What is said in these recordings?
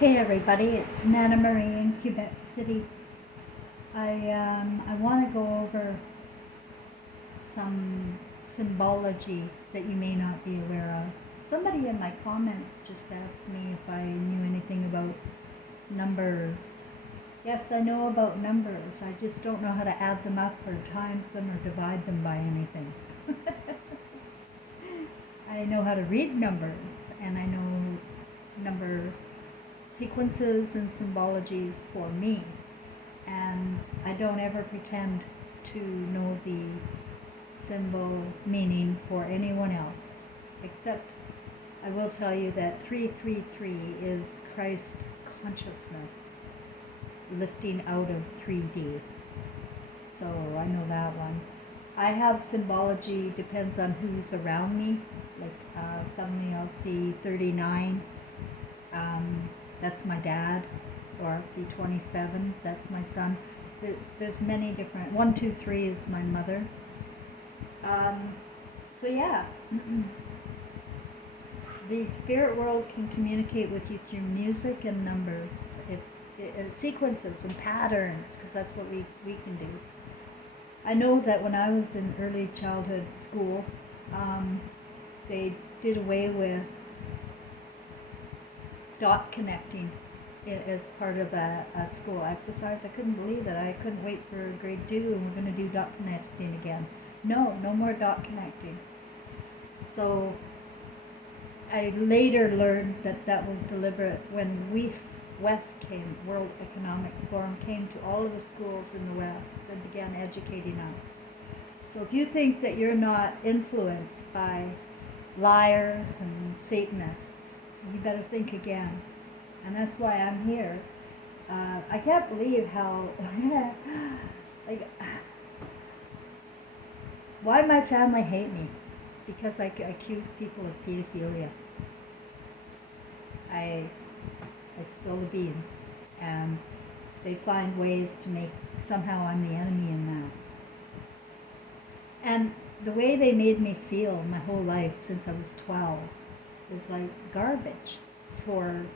Hey everybody, it's Nana Marie in Quebec City. I want to go over some symbology that you may not be aware of. Somebody in my comments just asked me if I knew anything about numbers. Yes, I know about numbers. I just don't know how to add them up or times them or divide them by anything. I know how to read numbers, and I know number sequences and symbologies for me, and I don't ever pretend to know the symbol meaning for anyone else, except I will tell you that 333 is Christ consciousness lifting out of 3D. So I know that one. I have symbology, depends on who's around me. Like suddenly I'll see 39. That's my dad, or I'll see 27, that's my son. There's many different, 1, 2, 3 is my mother. So yeah, the spirit world can communicate with you through music and numbers, sequences and patterns, because that's what we can do. I know that when I was in early childhood school, they did away with dot connecting as part of a school exercise. I couldn't believe it. I couldn't wait for grade 2 and we're going to do dot connecting again. No more dot connecting. So I later learned that that was deliberate when WEF came, World Economic Forum, came to all of the schools in the West and began educating us. So if you think that you're not influenced by liars and Satanists, you better think again. And that's why I'm here. I can't believe how, why my family hate me? Because I accuse people of pedophilia. I spill the beans, and they find ways to make, somehow I'm the enemy in that. And the way they made me feel my whole life since I was 12 is like garbage for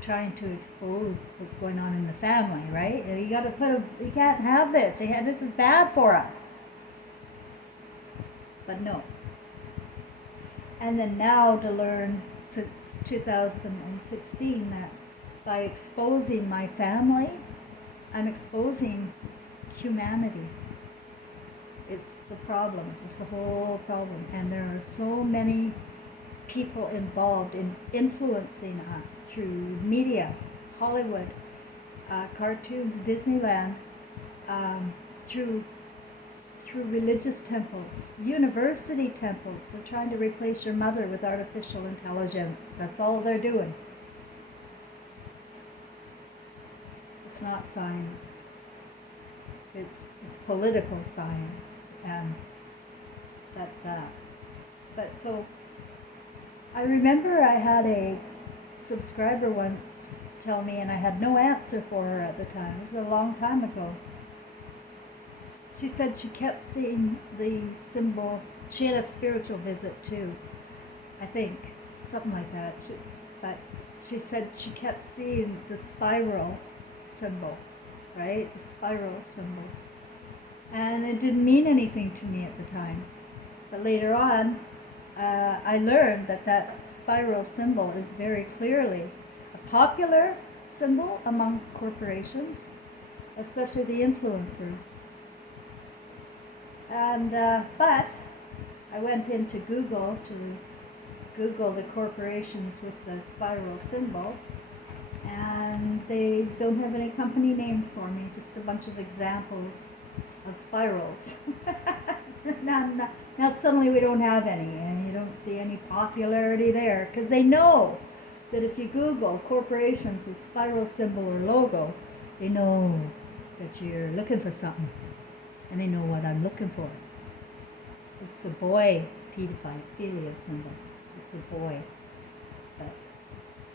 trying to expose what's going on in the family, right? You got to you can't have this. This is bad for us. But no. And then now to learn since 2016 that by exposing my family, I'm exposing humanity. It's the problem. It's the whole problem. And there are so many people involved in influencing us through media, Hollywood, cartoons, Disneyland, through religious temples, university temples. They're trying to replace your mother with artificial intelligence. That's all they're doing. It's not science. It's political science, and that's that. But so, I remember I had a subscriber once tell me, and I had no answer for her at the time. It was a long time ago. She said she kept seeing the symbol. She had a spiritual visit too, I think, something like that. But she said she kept seeing the spiral symbol, right? The spiral symbol. And it didn't mean anything to me at the time. But later on, I learned that that spiral symbol is very clearly a popular symbol among corporations, especially the influencers. And but I went into Google to Google the corporations with the spiral symbol, and they don't have any company names for me, just a bunch of examples of spirals. Now suddenly we don't have any, and you don't see any popularity there, because they know that if you Google corporations with spiral symbol or logo, they know that you're looking for something, and they know what I'm looking for. It's the boy pedophilia symbol. It's the boy. But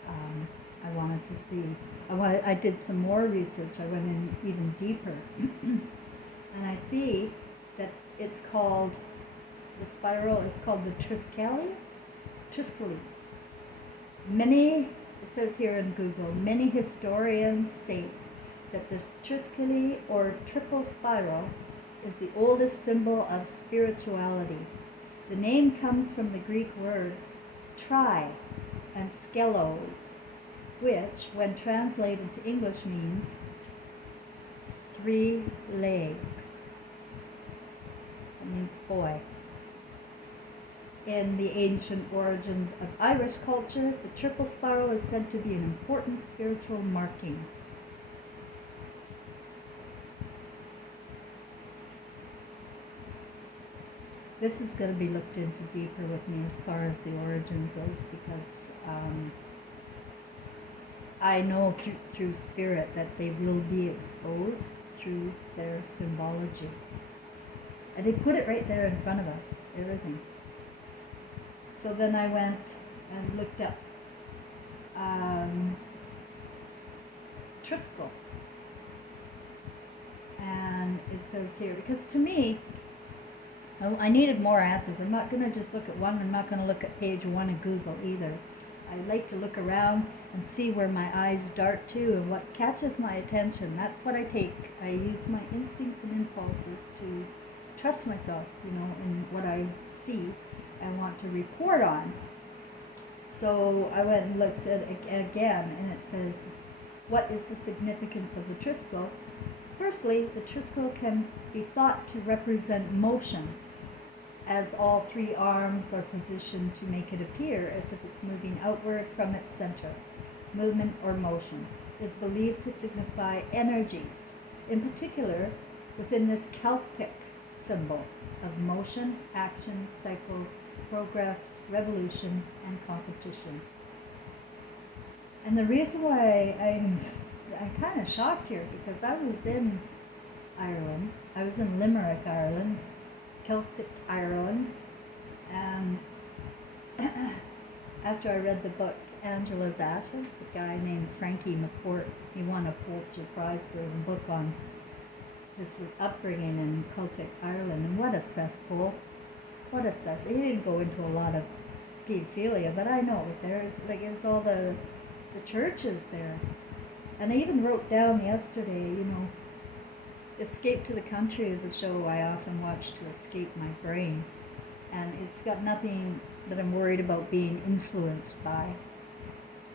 I wanted to see. I did some more research. I went in even deeper, and I see that it's called, the spiral is called the Triskeli. Many it says here in Google, many historians state that the triskele or triple spiral is the oldest symbol of spirituality. The name comes from the Greek words tri and skelos, which, when translated to English, means 3 legs. It means boy. In the ancient origin of Irish culture, the triple spiral is said to be an important spiritual marking. This is going to be looked into deeper with me as far as the origin goes, because I know through spirit that they will be exposed through their symbology. And they put it right there in front of us, everything. So then I went and looked up Triskel. And it says here, because to me, I needed more answers. I'm not going to just look at one. I'm not going to look at page 1 of Google either. I like to look around and see where my eyes dart to and what catches my attention. That's what I take. I use my instincts and impulses to trust myself, in what I see and want to report on. So I went and looked at it again, and it says, what is the significance of the Triskel? Firstly, the Triskel can be thought to represent motion, as all 3 arms are positioned to make it appear as if it's moving outward from its center. Movement or motion is believed to signify energies, in particular within this Celtic symbol of motion, action, cycles, progress, revolution, and competition. And the reason why I'm kind of shocked here, because I was in Ireland. I was in Limerick, Ireland, Celtic Ireland, and after I read the book Angela's Ashes, a guy named Frankie McCourt, he won a Pulitzer Prize for his book on his upbringing in Celtic Ireland, and what a cesspool. What a cesspool. He didn't go into a lot of pedophilia, but I know it was there. It's all the churches there. And I even wrote down yesterday, Escape to the Country is a show I often watch to escape my brain. And it's got nothing that I'm worried about being influenced by,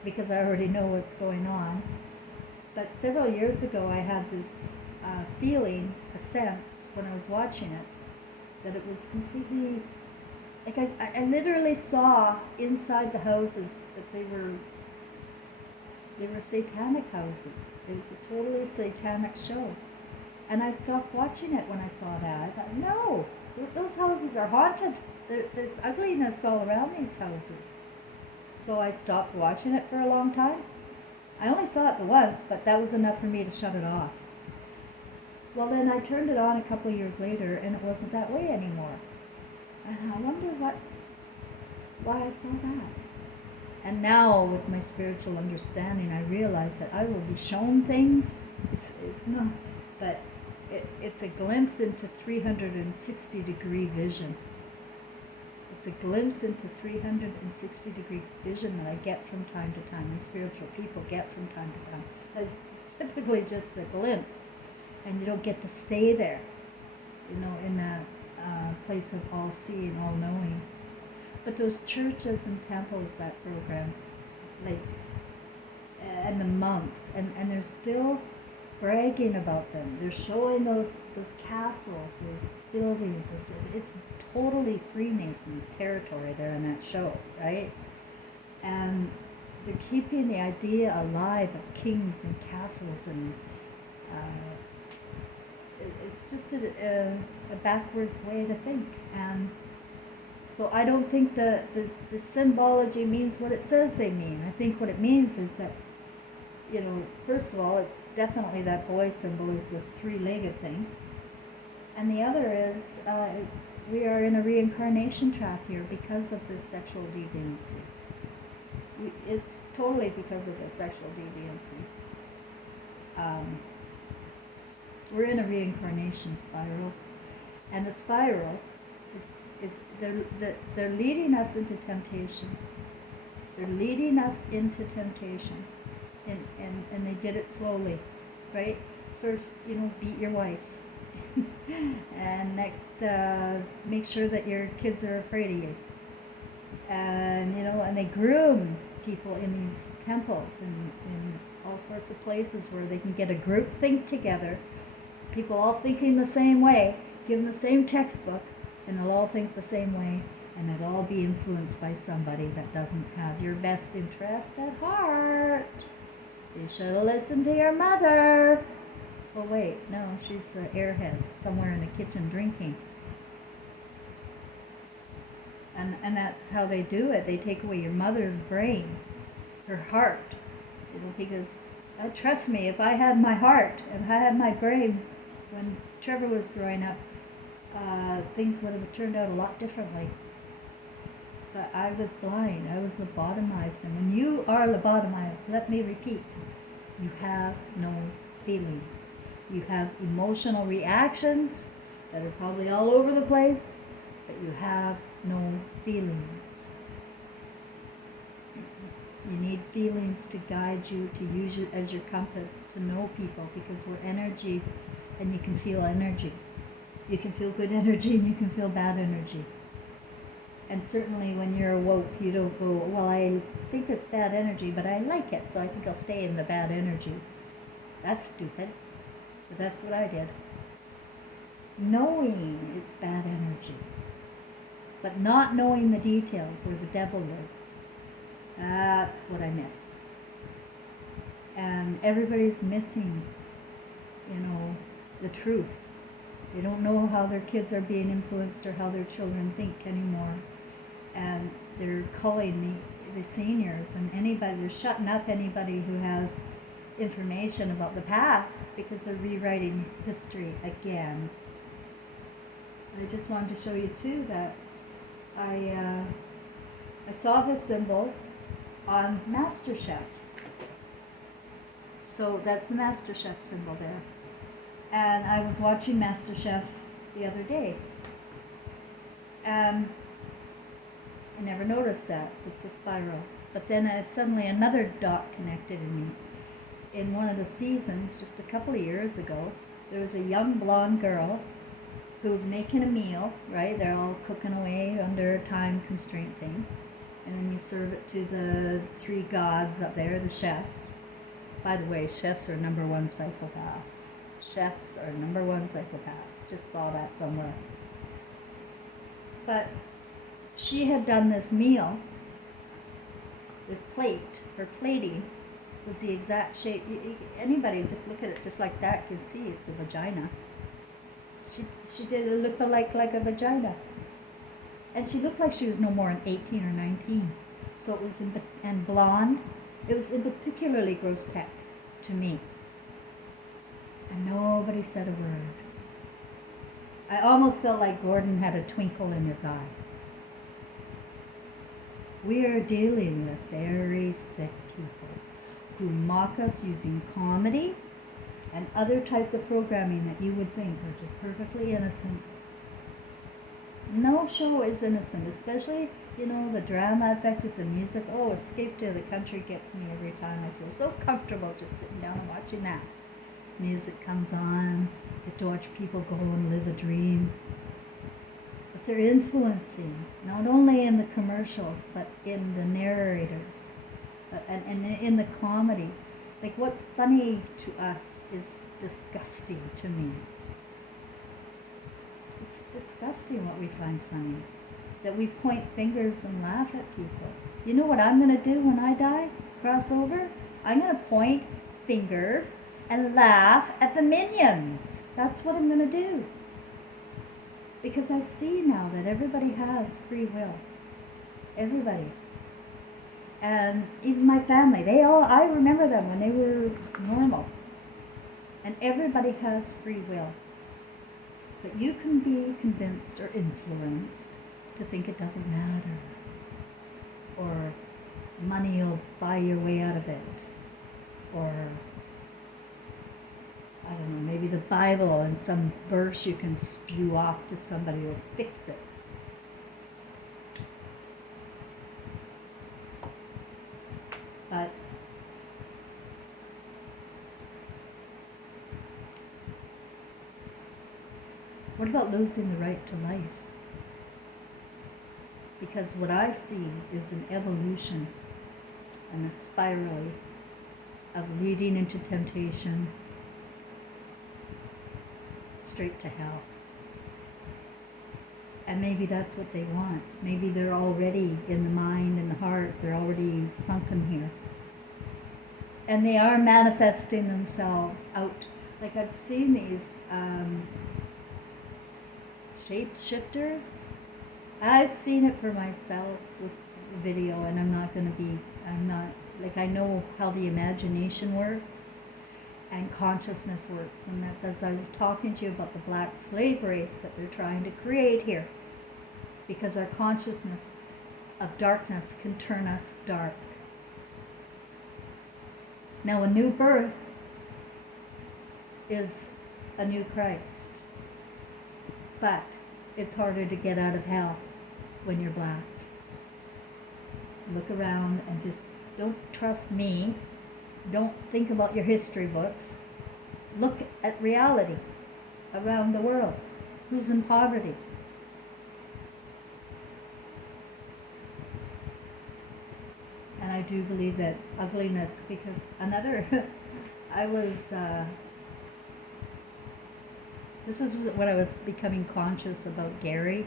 because I already know what's going on. But several years ago I had this feeling, a sense, when I was watching it, that it was completely, I literally saw inside the houses that they were satanic houses. It was a totally satanic show. And I stopped watching it when I saw that. I thought, no, those houses are haunted. There's ugliness all around these houses. So I stopped watching it for a long time. I only saw it the once, but that was enough for me to shut it off. Well, then I turned it on a couple of years later, and it wasn't that way anymore. And I wonder why I saw that. And now, with my spiritual understanding, I realize that I will be shown things. It's not, but it's a glimpse into 360-degree vision. It's a glimpse into 360-degree vision that I get from time to time, and spiritual people get from time to time. It's typically just a glimpse, and you don't get to stay there, in that place of all-seeing, all-knowing. But those churches and temples, that program, and the monks, and they're still bragging about them. They're showing those castles, those buildings. It's totally Freemason territory there in that show, right? And they're keeping the idea alive of kings and castles, and it's just a backwards way to think. And so I don't think the symbology means what it says they mean. I think what it means is that, first of all, it's definitely that boy symbol is the 3-legged thing. And the other is we are in a reincarnation track here because of this sexual deviancy. It's totally because of the sexual deviancy. We're in a reincarnation spiral. And the spiral is they're leading us into temptation. They're leading us into temptation. And they did it slowly, right? First, beat your wife. And next, make sure that your kids are afraid of you. And they groom people in these temples and in all sorts of places where they can get a group think together, people all thinking the same way, given the same textbook, and they'll all think the same way, and it'll all be influenced by somebody that doesn't have your best interest at heart. You should have listened to your mother. Oh wait, no, she's airheads somewhere in the kitchen drinking. And that's how they do it. They take away your mother's brain, her heart. Because trust me, if I had my heart, if I had my brain when Trevor was growing up, things would have turned out a lot differently. But I was blind. I was lobotomized. And when you are lobotomized, let me repeat, you have no feelings. You have emotional reactions that are probably all over the place, but you have no feelings. You need feelings to guide you, to use it as your compass, to know people, because we're energy and you can feel energy. You can feel good energy and you can feel bad energy. And certainly when you're awoke, you don't go, well, I think it's bad energy, but I like it, so I think I'll stay in the bad energy. That's stupid, but that's what I did. Knowing it's bad energy, but not knowing the details where the devil lives. That's what I missed. And everybody's missing, the truth. They don't know how their kids are being influenced or how their children think anymore. And they're calling the seniors and anybody, they're shutting up anybody who has information about the past because they're rewriting history again. I just wanted to show you too that I saw this symbol on MasterChef. So that's the MasterChef symbol there. And I was watching MasterChef the other day. And I never noticed that. It's a spiral. But then suddenly another dot connected in me. In one of the seasons, just a couple of years ago, there was a young blonde girl who was making a meal, right? They're all cooking away under a time constraint thing. And then you serve it to the three gods up there, the chefs. By the way, chefs are number one psychopaths. Chefs are number one psychopaths. Just saw that somewhere. But she had done this meal, this plate, her plating was the exact shape. Anybody just look at it just like that can see it's a vagina. She did it look like a vagina. And she looked like she was no more than 18 or 19. So it was, and blonde, it was in particularly grotesque to me. And nobody said a word. I almost felt like Gordon had a twinkle in his eye. We are dealing with very sick people who mock us using comedy and other types of programming that you would think are just perfectly innocent. No show is innocent, especially, the drama effect with the music. Oh, Escape to the Country gets me every time. I feel so comfortable just sitting down and watching that. Music comes on, get to watch people go and live a dream. But they're influencing, not only in the commercials, but in the narrators, and in the comedy. Like, what's funny to us is disgusting to me. It's disgusting what we find funny. That we point fingers and laugh at people. You know what I'm going to do when I die? Cross over? I'm going to point fingers and laugh at the minions. That's what I'm going to do. Because I see now that everybody has free will. Everybody. And even my family, I remember them when they were normal. And everybody has free will. But you can be convinced or influenced to think it doesn't matter. Or money will buy your way out of it. Or, I don't know, maybe the Bible and some verse you can spew off to somebody will fix it. What about losing the right to life? Because what I see is an evolution and a spiral of leading into temptation straight to hell. And maybe that's what they want. Maybe they're already in the mind and the heart, they're already sunken here. And they are manifesting themselves out. Like I've seen these shapeshifters. I've seen it for myself with video, and I know how the imagination works and consciousness works. And that's as I was talking to you about the black slave race that they're trying to create here. Because our consciousness of darkness can turn us dark. Now, a new birth is a new Christ. But it's harder to get out of hell when you're black. Look around and just don't trust me. Don't think about your history books. Look at reality around the world. Who's in poverty? And I do believe that ugliness, because this was when I was becoming conscious about Gary.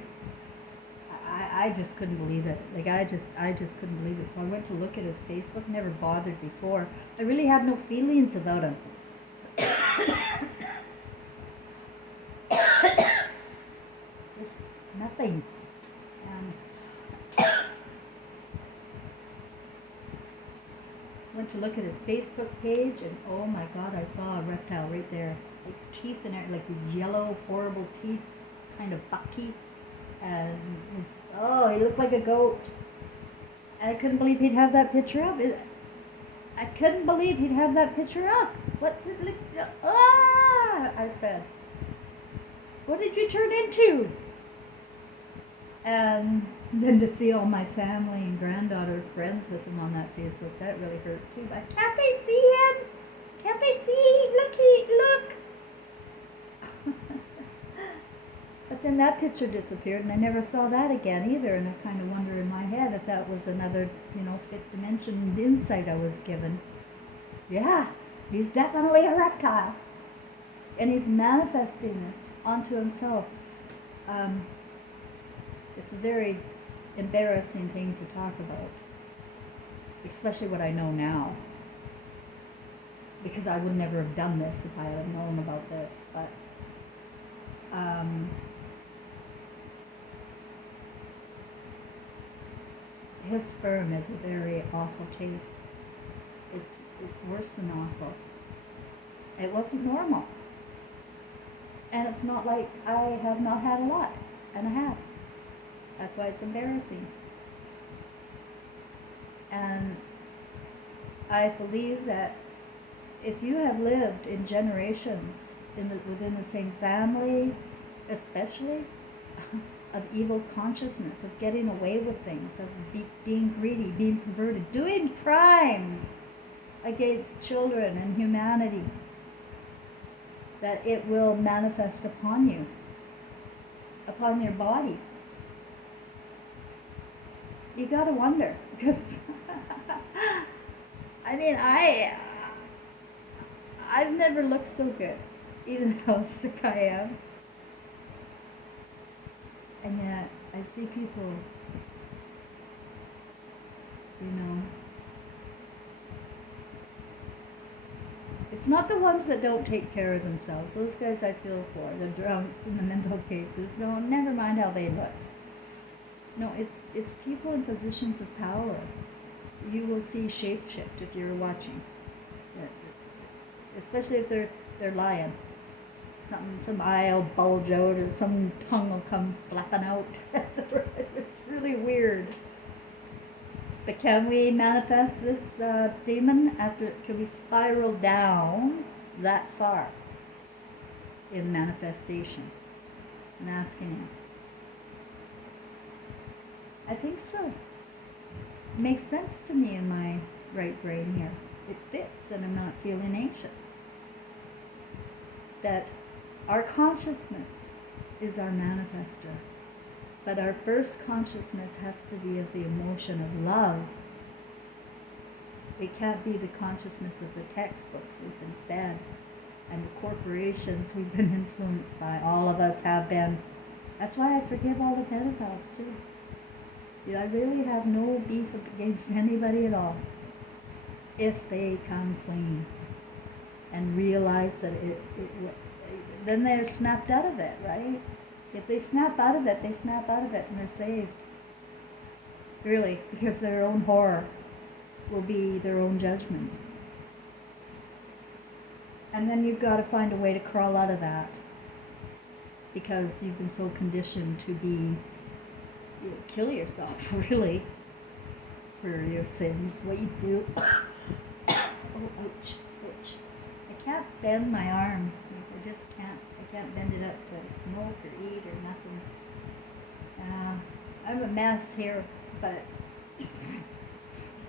I just couldn't believe it. Like I just couldn't believe it. So I went to look at his Facebook. Never bothered before. I really had no feelings about him. Just nothing. Went to look at his Facebook page, and oh my God, I saw a reptile right there, like teeth in it, like these yellow, horrible teeth, kind of bucky, and he looked like a goat. And I couldn't believe he'd have that picture up. I couldn't believe he'd have that picture up. I said, what did you turn into? And then to see all my family and granddaughter friends with him on that Facebook, that really hurt too. But can't they see him? Can't they see? Look. But then that picture disappeared, and I never saw that again either. And I kind of wonder in my head if that was another, fifth dimension insight I was given. Yeah, he's definitely a reptile. And he's manifesting this onto himself. It's a very embarrassing thing to talk about, especially what I know now, because I would never have done this if I had known about this. But his sperm is a very awful taste. It's worse than awful. It wasn't normal, and it's not like I have not had a lot, and I have. That's why it's embarrassing. And I believe that if you have lived in generations within the same family, especially, of evil consciousness, of getting away with things, of being greedy, being perverted, doing crimes against children and humanity, that it will manifest upon you, upon your body. You gotta wonder, because I've never looked so good, even how sick I am. And yet I see people, it's not the ones that don't take care of themselves. Those guys I feel for, the drunks and the mental cases. No, never mind how they look. No, it's people in positions of power. You will see shapeshift if you're watching, especially if they're lying. Some eye will bulge out, or some tongue will come flapping out. It's really weird. But can we manifest this demon can we spiral down that far in manifestation? I'm asking you. I think so. It makes sense to me in my right brain here. It fits, and I'm not feeling anxious. That our consciousness is our manifester. But our first consciousness has to be of the emotion of love. It can't be the consciousness of the textbooks we've been fed and the corporations we've been influenced by. All of us have been. That's why I forgive all the pedophiles too. I really have no beef against anybody at all if they come clean and realize that then they're snapped out of it, right? If they snap out of it, they snap out of it and they're saved. Really, because their own horror will be their own judgment. And then you've got to find a way to crawl out of that, because you've been so conditioned to kill yourself, really, for your sins, what you do. Oh, ouch, ouch. I can't bend my arm. I just can't. I can't bend it up to smoke or eat or nothing. I'm a mess here, but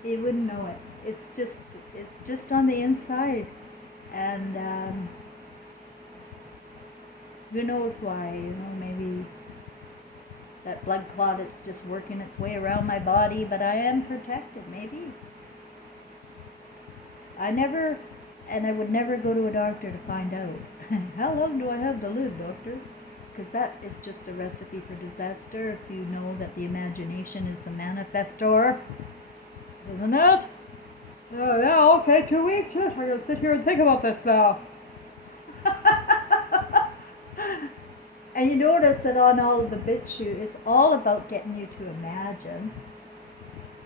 you wouldn't know it. It's just on the inside. And who knows why, maybe that blood clot, it's just working its way around my body, but I am protected, maybe. I would never go to a doctor to find out. How long do I have to live, doctor? Because that is just a recipe for disaster if you know that the imagination is the manifestor. Isn't it? Yeah, okay, 2 weeks. I'm going to sit here and think about this now. And you notice that on all of the BitChute, it's all about getting you to imagine.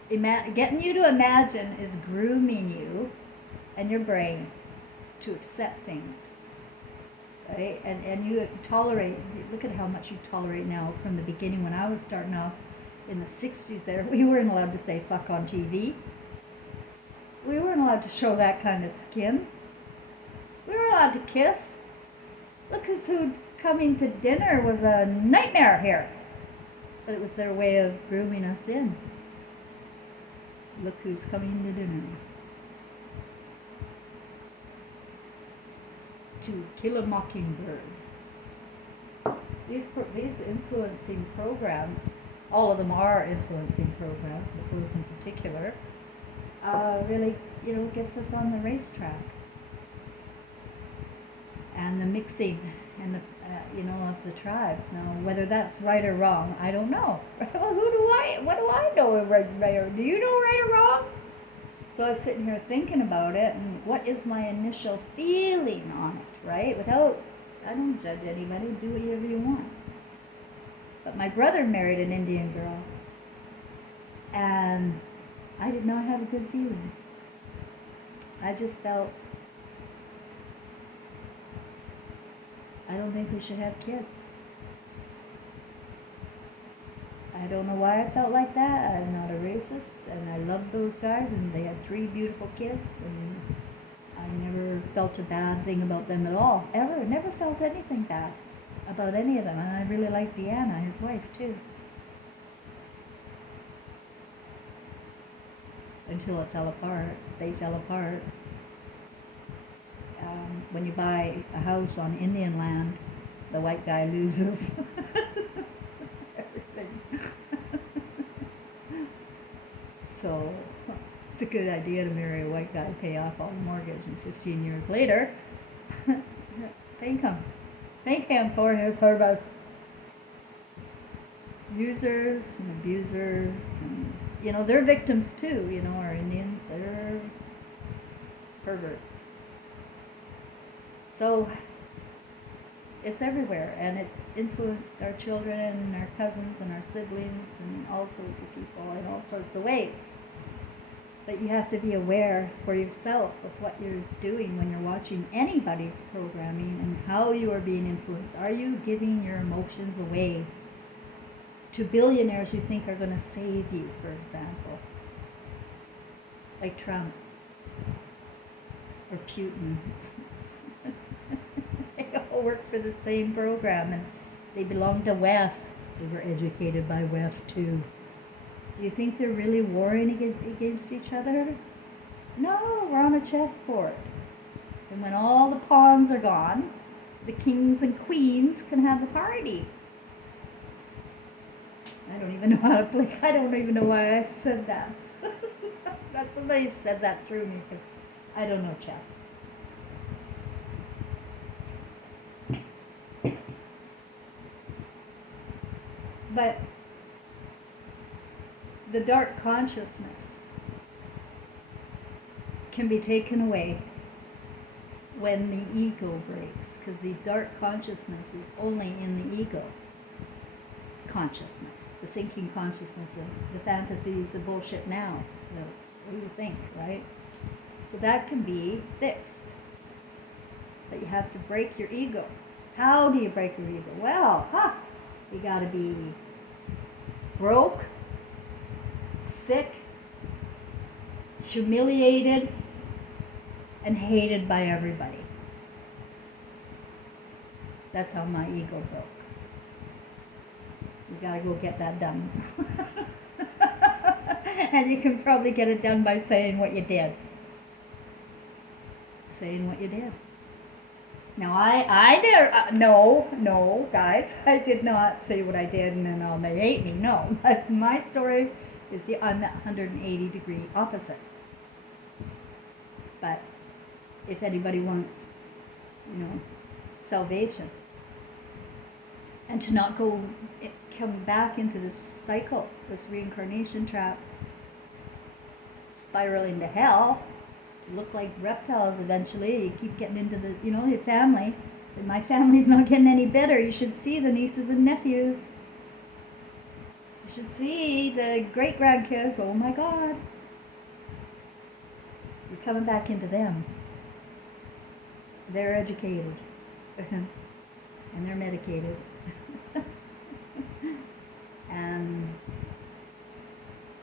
Getting you to imagine is grooming you and your brain to accept things, right? And you tolerate, look at how much you tolerate now from the beginning. When I was starting off in the 60s there, we weren't allowed to say fuck on TV. We weren't allowed to show that kind of skin. We were allowed to kiss. Look who coming to dinner was a nightmare here. But it was their way of grooming us in. Look who's coming to dinner. To Kill a Mockingbird. These influencing programs, all of them are influencing programs, but those in particular, really, gets us on the racetrack. And the mixing and the, of the tribes. Now, whether that's right or wrong, I don't know. What do I know is right or do you know right or wrong? So I was sitting here thinking about it, and what is my initial feeling on it, right? I don't judge anybody, do whatever you want. But my brother married an Indian girl, and I did not have a good feeling. I just felt, I don't think we should have kids. I don't know why I felt like that. I'm not a racist, and I loved those guys, and they had 3 beautiful kids, and I never felt a bad thing about them at all, ever. Never felt anything bad about any of them, and I really liked Deanna, his wife, too. Until it fell apart. They fell apart. When you buy a house on Indian land, the white guy loses everything. So it's a good idea to marry a white guy, pay off all the mortgage, and 15 years later, thank him for his service. Users and abusers, and they're victims too. Our Indians, they're perverts. So it's everywhere, and it's influenced our children and our cousins and our siblings and all sorts of people in all sorts of ways. But you have to be aware for yourself of what you're doing when you're watching anybody's programming and how you are being influenced. Are you giving your emotions away to billionaires you think are going to save you, for example? Like Trump or Putin. They all work for the same program, and they belong to WEF. They were educated by WEF too. Do you think they're really warring against each other? No, we're on a chessboard. And when all the pawns are gone, the kings and queens can have a party. I don't even know how to play. I don't even know why I said that. Somebody said that through me because I don't know chess. But the dark consciousness can be taken away when the ego breaks, because the dark consciousness is only in the ego consciousness, the thinking consciousness of the fantasies, the bullshit now, what you think, right? So that can be fixed. But you have to break your ego. How do you break your ego? Well, you gotta be broke, sick, humiliated, and hated by everybody. That's how my ego broke. You gotta go get that done. And you can probably get it done by saying what you did. Saying what you did. Now I did, no, guys, I did not say what I did and then they hate me. No, my story is I'm that 180 degree opposite. But if anybody wants, salvation, and to not come back into this cycle, this reincarnation trap, spiraling to hell, to look like reptiles eventually. You keep getting into your family. And my family's not getting any better. You should see the nieces and nephews. You should see the great-grandkids. Oh my God. You're coming back into them. They're educated. And they're medicated. And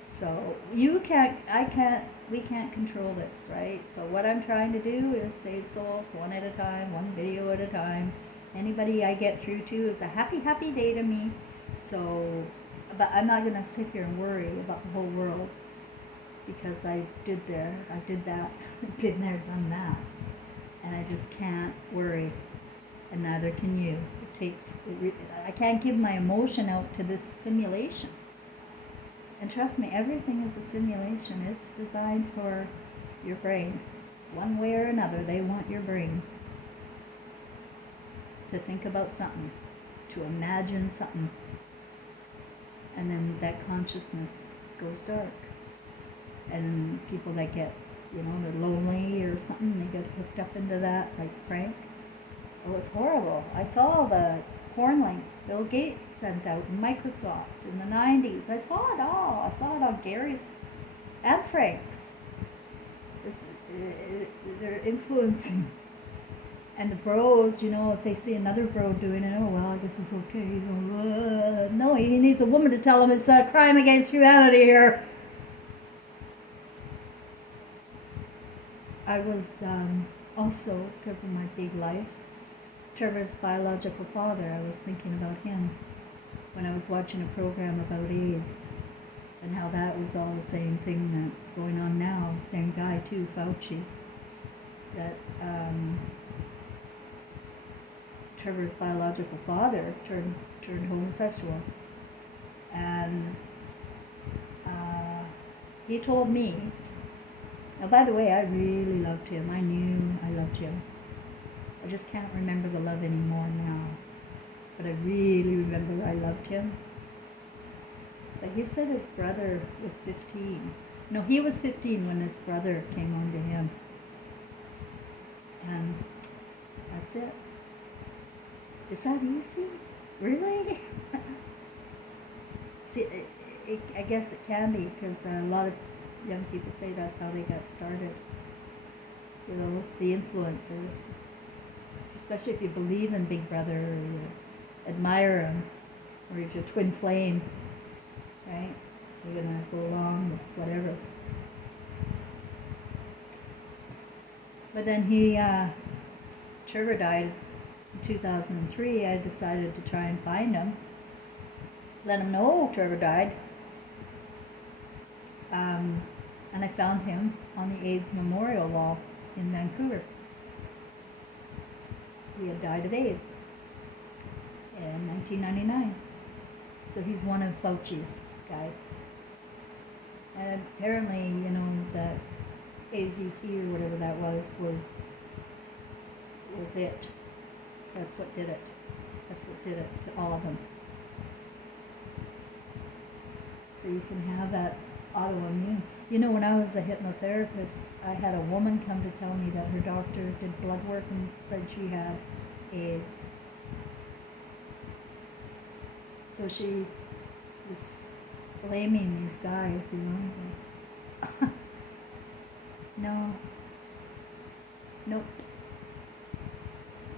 so we can't control this, right? So what I'm trying to do is save souls one at a time, one video at a time. Anybody I get through to is a happy, happy day to me. So, but I'm not going to sit here and worry about the whole world, because I did that, been there, done that. And I just can't worry, and neither can you. I can't give my emotion out to this simulation. And trust me, everything is a simulation. It's designed for your brain. One way or another, they want your brain to think about something, to imagine something. And then that consciousness goes dark. And then people that get, they're lonely or something, they get hooked up into that, like Frank. Oh, it's horrible. I saw the porn links Bill Gates sent out in Microsoft in the 90s. I saw it all. I saw it on Gary's and Frank's. They're influencing. And the bros, if they see another bro doing it, oh, well, I guess it's okay. No, he needs a woman to tell him it's a crime against humanity here. I was also, because of my big life, Trevor's biological father, I was thinking about him when I was watching a program about AIDS and how that was all the same thing that's going on now. Same guy too, Fauci, that Trevor's biological father turned homosexual, and he told me. Now, by the way, I really loved him. I knew I loved him. I just can't remember the love anymore now. But I really remember I loved him. But he said his brother was 15. No, he was 15 when his brother came on to him. And that's it. Is that easy? Really? See, I guess it can be, because a lot of young people say that's how they got started. The influencers. Especially if you believe in Big Brother, or you admire him, or he's your twin flame, right? You're going to go along with whatever. But then Trevor died in 2003. I decided to try and find him, let him know Trevor died. And I found him on the AIDS memorial wall in Vancouver. he had died of AIDS in 1999. So he's one of Fauci's guys. And apparently, the AZT or whatever that was it. That's what did it. That's what did it to all of them. So you can have that autoimmune. When I was a hypnotherapist, I had a woman come to tell me that her doctor did blood work and said she had AIDS. So she was blaming these guys, No. Nope.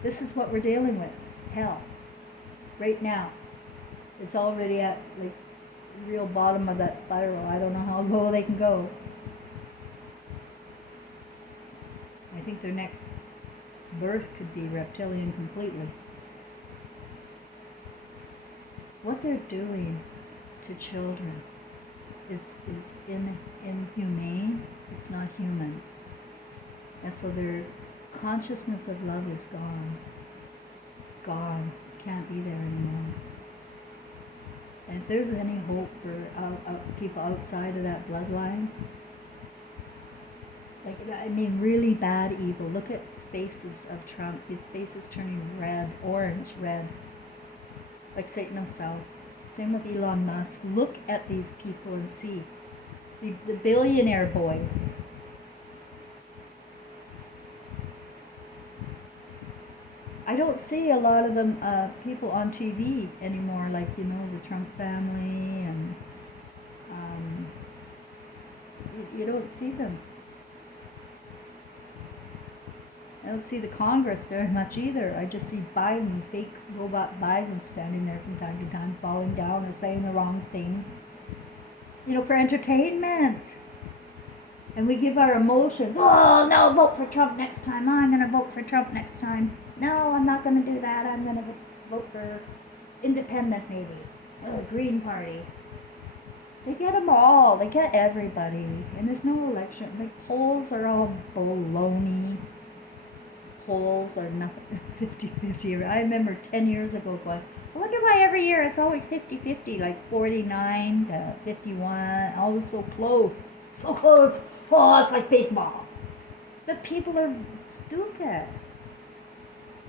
This is what we're dealing with. Hell. Right now. It's already at real bottom of that spiral. I don't know how low they can go. I think their next birth could be reptilian completely. What they're doing to children is inhumane. It's not human. And so their consciousness of love is gone. Gone. Can't be there anymore. And if there's any hope for people outside of that bloodline, really bad evil. Look at faces of Trump. His face is turning red, orange, red, like Satan himself. Same with Elon Musk. Look at these people and see the billionaire boys. I don't see a lot of them people on TV anymore, like the Trump family, and you don't see them. I don't see the Congress very much either. I just see Biden, fake robot Biden, standing there from time to time, falling down or saying the wrong thing. For entertainment. And we give our emotions. Oh, no, vote for Trump next time. Oh, I'm going to vote for Trump next time. No, I'm not going to do that. I'm going to vote for independent, maybe. Oh, Green Party. They get them all. They get everybody. And there's no election. Polls are all baloney. Polls are nothing. 50-50. I remember 10 years ago going, I wonder why every year it's always 50-50, like 49 to 51, always so close. So close. Oh, it's like baseball. But people are stupid.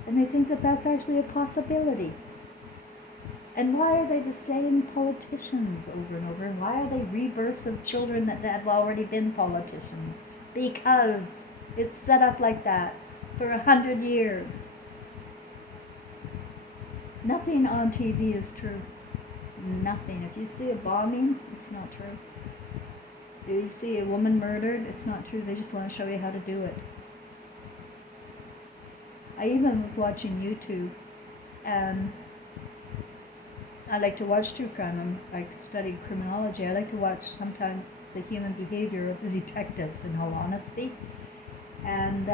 And they think that that's actually a possibility. And why are they the same politicians over and over? And why are they rebirths of children that have already been politicians? Because it's set up like that for 100 years. Nothing on TV is true. Nothing. If you see a bombing, it's not true. If you see a woman murdered, it's not true. They just want to show you how to do it. I even was watching YouTube, and I like to watch true crime. I studied criminology. I like to watch sometimes the human behavior of the detectives, in all honesty. And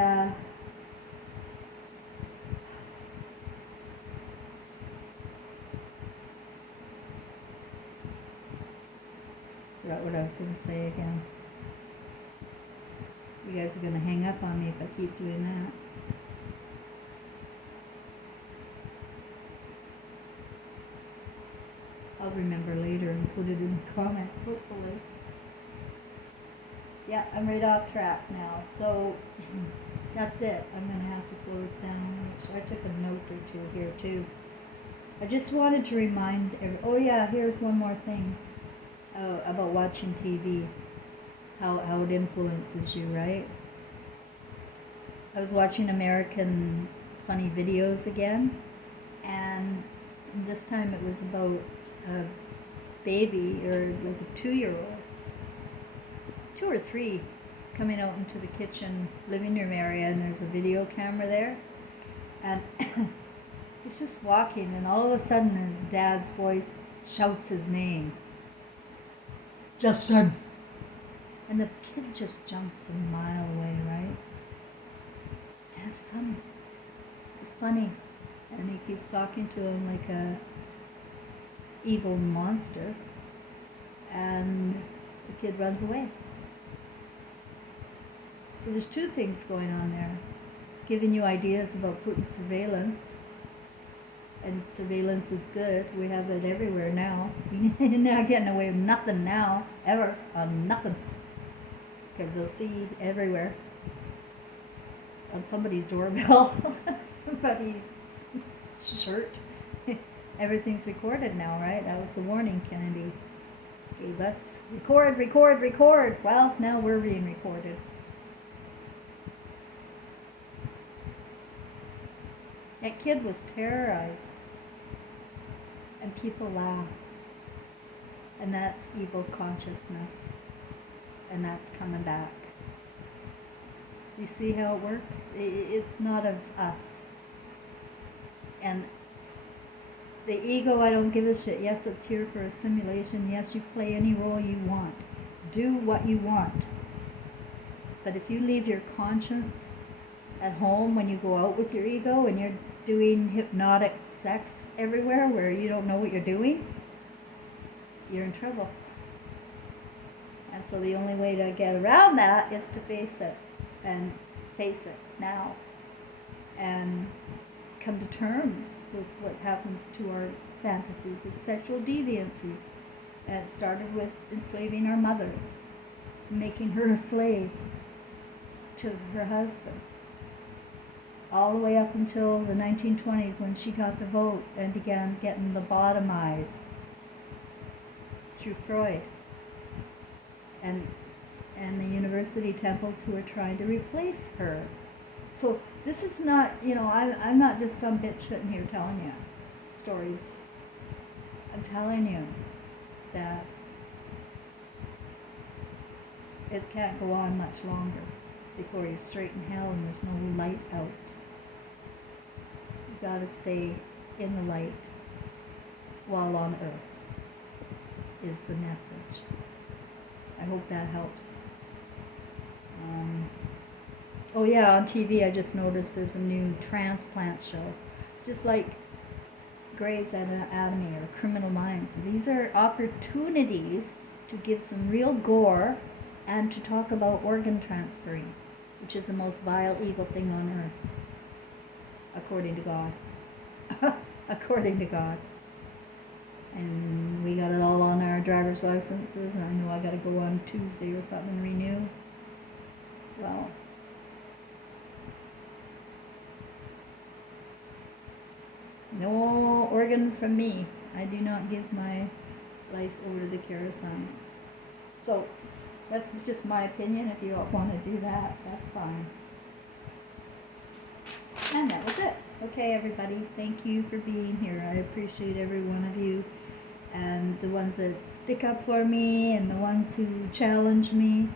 forgot what I was going to say again. You guys are going to hang up on me if I keep doing that. I'll remember later and put it in the comments, hopefully. Yeah, I'm right off track now. So that's it. I'm going to have to close down. So I took a note or two here too. I just wanted to remind oh yeah, here's one more thing about watching TV. How it influences you, right? I was watching American Funny Videos again, and this time it was about a baby, or like a 2-year-old, 2 or 3, coming out into the kitchen living room area, and there's a video camera there, and he's just walking, and all of a sudden his dad's voice shouts his name, Justin, and the kid just jumps a mile away, right? And it's funny. It's funny, and he keeps talking to him like a evil monster, and the kid runs away. So there's 2 things going on there. giving you ideas about putting surveillance. And surveillance is good. We have it everywhere now. You're not getting away with nothing now, ever, on nothing. Because they'll see you everywhere. On somebody's doorbell, somebody's shirt. Everything's recorded now, right? That was the warning Kennedy gave us. Record, record, record. Well, now we're being recorded. That kid was terrorized. And people laugh. And that's evil consciousness. And that's coming back. You see how it works? It's not of us. And the ego, I don't give a shit. Yes, it's here for a simulation. Yes, you play any role you want. Do what you want. But if you leave your conscience at home when you go out with your ego and you're doing hypnotic sex everywhere where you don't know what you're doing, you're in trouble. And so the only way to get around that is to face it. And face it now. And come to terms with what happens to our fantasies. It's sexual deviancy. And it started with enslaving our mothers, making her a slave to her husband. All the way up until the 1920s when she got the vote and began getting lobotomized through Freud. And the university temples who are trying to replace her. So this is not, I'm not just some bitch sitting here telling you stories. I'm telling you that it can't go on much longer before you're straight in hell and there's no light out. You've got to stay in the light while on earth is the message. I hope that helps. Oh yeah, on TV I just noticed there's a new transplant show. Just like Grey's Anatomy or Criminal Minds. These are opportunities to give some real gore and to talk about organ transferring, which is the most vile, evil thing on earth. According to God. According to God. And we got it all on our driver's licenses, and I know I got to go on Tuesday or something and renew. Well, no organ from me. I do not give my life over to the care of science. So, that's just my opinion. If you all want to do that, that's fine. And that was it. Okay, everybody, thank you for being here. I appreciate every one of you. And the ones that stick up for me and the ones who challenge me.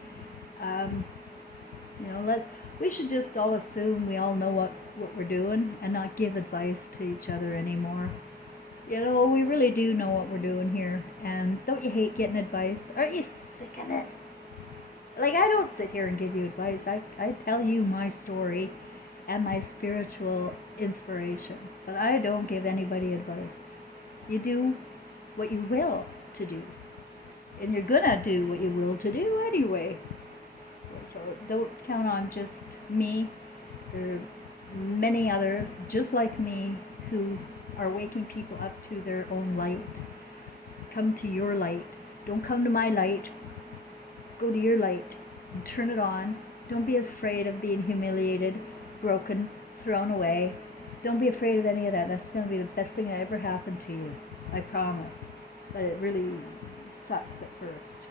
We should just all assume we all know what we're doing and not give advice to each other anymore. We really do know what we're doing here. And don't you hate getting advice? Aren't you sick of it? Like, I don't sit here and give you advice. I tell you my story and my spiritual inspirations. But I don't give anybody advice. You do what you will to do. And you're gonna do what you will to do anyway. So don't count on just me. There are many others just like me who are waking people up to their own light. Come to your light. Don't come to my light. Go to your light and turn it on. Don't be afraid of being humiliated, broken, thrown away. Don't be afraid of any of that. That's going to be the best thing that ever happened to you. I promise. But it really sucks at first.